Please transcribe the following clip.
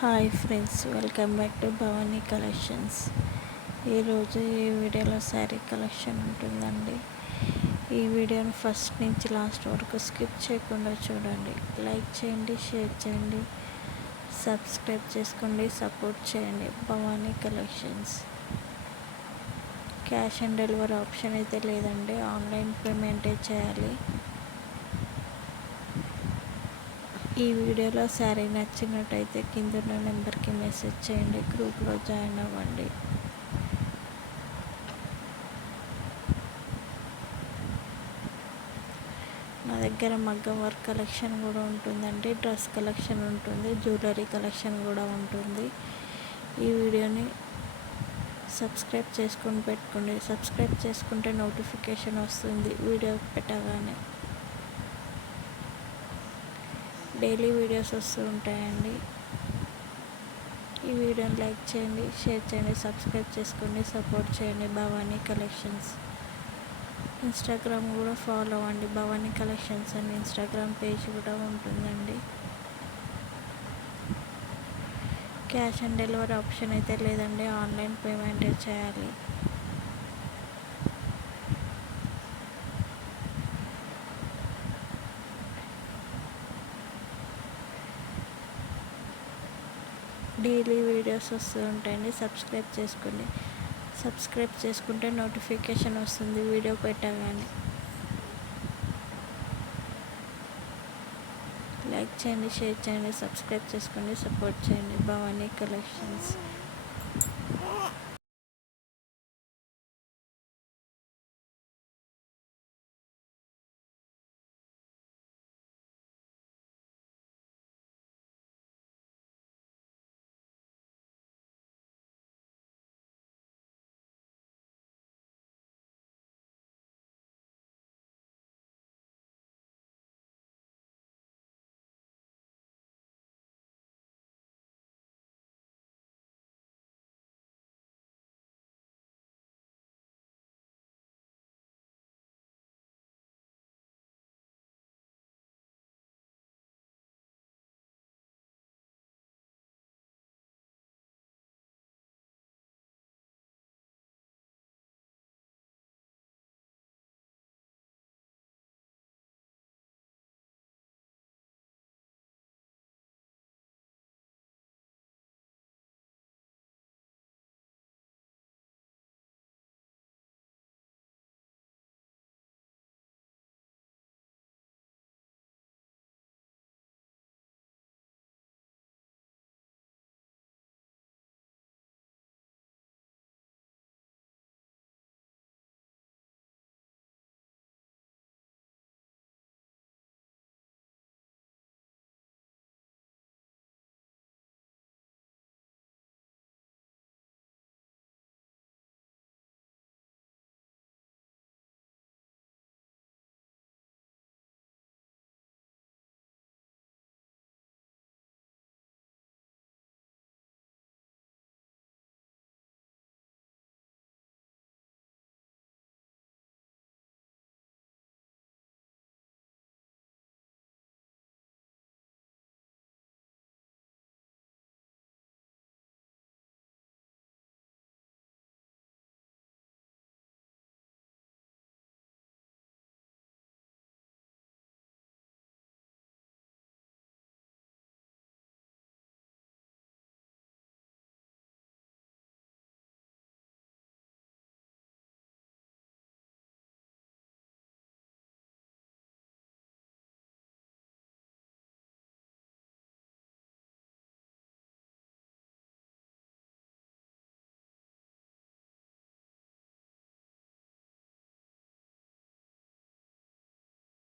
Hi friends, welcome back to Bhavani కలెక్షన్స్. ఈరోజు ఈ వీడియోలో శారీ కలెక్షన్ ఉంటుందండి. ఈ వీడియోని ఫస్ట్ నుంచి లాస్ట్ వరకు స్కిప్ చేయకుండా చూడండి. లైక్ చేయండి, షేర్ చేయండి, సబ్స్క్రైబ్ చేసుకోండి, సపోర్ట్ చేయండి. Bhavani collections. Cash on delivery option అయితే లేదండి, ఆన్లైన్ పేమెంటే చేయాలి. ఈ వీడియోలో శారీ నచ్చినట్టయితే కింద నెంబర్కి మెసేజ్ చేయండి, గ్రూప్లో జాయిన్ అవ్వండి. నా దగ్గర మగ్గం వర్క్ కలెక్షన్ కూడా ఉంటుందండి, డ్రెస్ కలెక్షన్ ఉంటుంది, జ్యువెలరీ కలెక్షన్ కూడా ఉంటుంది. ఈ వీడియోని సబ్స్క్రైబ్ చేసుకొని పెట్టుకోండి. సబ్స్క్రైబ్ చేసుకుంటే నోటిఫికేషన్ వస్తుంది వీడియో పెట్టగానే. డైలీ వీడియోస్ వస్తూ ఉంటాయండి. ఈ వీడియోని లైక్ చేయండి, షేర్ చేయండి, సబ్స్క్రైబ్ చేసుకోండి, సపోర్ట్ చేయండి. భవానీ కలెక్షన్స్. ఇన్స్టాగ్రామ్ కూడా ఫాలో అవ్వండి. భవానీ కలెక్షన్స్ అని ఇన్స్టాగ్రామ్ పేజ్ కూడా ఉంటుందండి. క్యాష్ ఆన్ డెలివరీ ఆప్షన్ అయితే లేదండి, ఆన్లైన్ పేమెంటే చేయాలి. డైలీ వీడియోస్ వస్తూ ఉంటాయండి. సబ్స్క్రైబ్ చేసుకోండి. సబ్స్క్రైబ్ చేసుకుంటే నోటిఫికేషన్ వస్తుంది వీడియో పెట్టగానే. లైక్ చేయండి, షేర్ చేయండి, సబ్స్క్రైబ్ చేసుకోండి, సపోర్ట్ చేయండి. భవానీ కలెక్షన్స్.